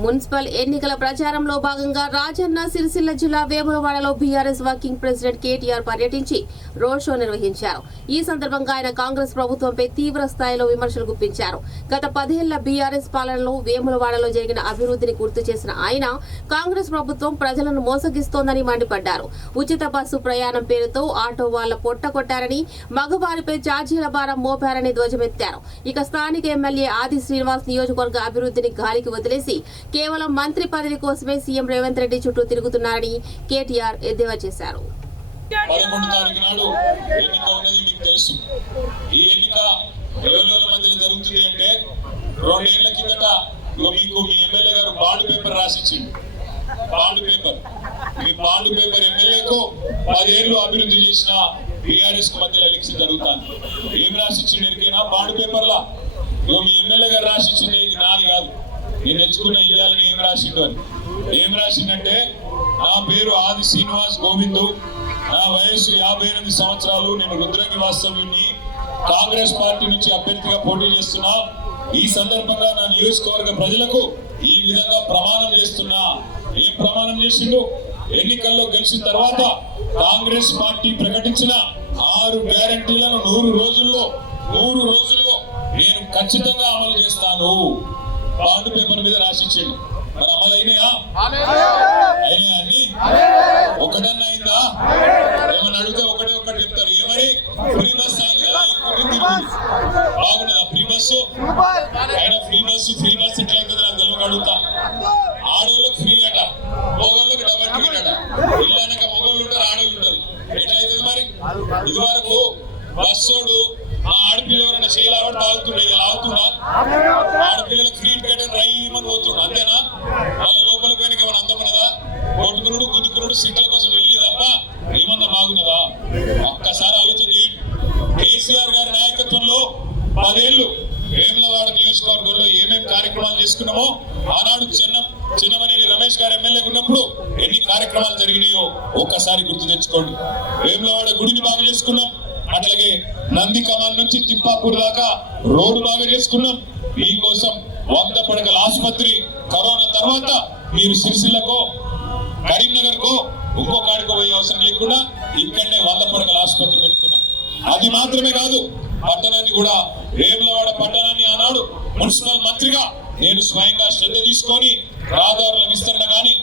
Municipal ఎన్నికల ప్రచారంలో భాగంగా రాజన్న సిరిసిల్ల జిల్లా వేములవాడలో బీఆర్ఎస్ వర్కింగ్ ప్రెసిడెంట్ కేటీఆర్ పర్యటించి రోడ్ షో నిర్వహించారు. ఈ సందర్భంగా ఆయన కాంగ్రెస్ ప్రభుత్వంపై తీవ్ర స్థాయిలో విమర్శలు గుప్పించారు. గత పదేళ్ళ బీఆర్ఎస్ పాలనలో వేములవాడలో జరిగిన అభివృద్ధిని గుర్తు చేసిన ఆయన కాంగ్రెస్ ప్రభుత్వం ప్రజలను మోసగిస్తోందని మండిపడ్డారు. ఉచిత బస్సు ప్రయాణం పేరుతో ఆటో వాళ్ళ పొట్ట కొట్టారని మగవారిపై ఛార్జీల భారం మోపారని ధ్వజమెత్తారు. ఇక స్థానిక ఎమ్మెల్యే ఆది శ్రీనివాస్ నియోజకవర్గ అభివృద్ధిని గాలికి వదిలేసి కేవలం మంత్రి పదవి కోసమే సీఎం రేవంత్ రెడ్డి చుట్టూ తిరుగుతున్నారని కేటీఆర్ ఎద్దేవా చేశారు. పదకొండు తారీఖు నాడు ఎన్నిక ఉన్నది మీకు తెలుసు. ఈ ఎన్నిక ఎవరెవరి మధ్యలో జరుగుతుంది అంటే రెండేళ్ళ కిందట ఇగో మీకు మీ ఎమ్మెల్యే గారు బాండ్ పేపర్ రాసిచ్చిండు. Bond paper. మీ బాండ్ పేపర్ ఎమ్మెల్యేకు పదేళ్ళు అభివృద్ధి చేసిన బీఆర్ఎస్కు మధ్యలో ఎలక్షన్ జరుగుతుంది. ఏం రాసిచ్చిండు ఎరికైనా? బాండ్ పేపర్లా? ఇగో మీ ఎమ్మెల్యే గారు రాసిచ్చింది నాది కాదు. నేను తెచ్చుకున్న ఇయ్యాలని ఏం రాసిండు అని. ఏం రాసిందంటే నా పేరు ఆది శ్రీనివాస్ గోవిందు. నా వయసు యాభై ఎనిమిది సంవత్సరాలు. నేను రుద్రంగి వాస్తవ్యుని కాంగ్రెస్ పార్టీ నుంచి అభ్యర్థిగా పోటీ చేస్తున్నా. ఈ సందర్భంగా నా నియోజకవర్గ ప్రజలకు ఈ విధంగా ప్రమాణం చేస్తున్నా. ఏం ప్రమాణం చేసిండు? ఎన్నికల్లో గెలిచిన తర్వాత కాంగ్రెస్ పార్టీ ప్రకటించిన ఆరు గ్యారంటీలను నూరు రోజుల్లో నూరు రోజుల్లో నేను ఖచ్చితంగా అమలు చేస్తాను. బాండ్ పేపర్ మీద రాసిచ్చిండు. మరి అమలు అయినాయా అయినాయా అన్ని? ఒకటన్నా అయిందా ఏమని అడిగితే ఒకటే ఒకటి చెప్తారు. ఏమని ఫ్రీ బస్ అయింది? కదా ఎక్కువ బాగున్నదా? ఫ్రీ బస్సు ఆయన ఫ్రీ బస్సు ఫ్రీ బస్ ఎట్లా అవుతుంది నాకు తెలియక అడుగుతా. ఆడవాళ్ళకి ఫ్రీ అట. మగోళ్ళకి డబల్ టికెట్ అట. ఇల్లు అనక ఉంటారు ఆడవాళ్ళు ఉంటారు. ఎట్లా అవుతుంది మరి? ఇది వరకు బస్సోడు ఆ ఆడపిల్ల ఎవరైనా చేయలేవని తాగుతుండే? ఇలా ఆగుతుందా ఆడపిల్లలకు ఫ్రీ మంది అని అంతేనా? వాళ్ళ లోపలికి పోయిన ఏమైనా అందమన్నదా కొట్టుకునుడు గుద్దుకునుడు సీట్ల కోసం వెళ్ళి తప్ప ఏమన్నా బాగున్నదా? ఒక్కసారి ఆలోచన కేసీఆర్ గారి నాయకత్వంలో పదేళ్ళు వేములవాడ నియోజకవర్గంలో ఏమేమి కార్యక్రమాలు చేసుకున్నామో ఆనాడు చిన్న చిన్నమనేని రమేష్ గారు ఎమ్మెల్యే ఉన్నప్పుడు ఎన్ని కార్యక్రమాలు జరిగినాయో ఒక్కసారి గుర్తు తెచ్చుకోండి. వేములవాడ గుడిని బాగా చేసుకున్నాం. అట్లాగే నంది కమాన్ నుంచి తిప్పాపూర్ దాకా రోడ్డు బాగా చేసుకున్నాం. మీకోసం వంద పడకల ఆసుపత్రి కరోనా తర్వాత మీరు సిరిసిల్లకు కరీంనగర్ కో ఇంకో కాడికో పోయే అవసరం లేకుండా ఇక్కడనే వంద పడకల ఆసుపత్రి పెట్టుకున్నాం. అది మాత్రమే కాదు పట్టణాన్ని కూడా వేములవాడ పట్టణాన్ని ఆనాడు మున్సిపల్ మంత్రిగా నేను స్వయంగా శ్రద్ధ తీసుకొని రహదారుల విస్తరణ కానీ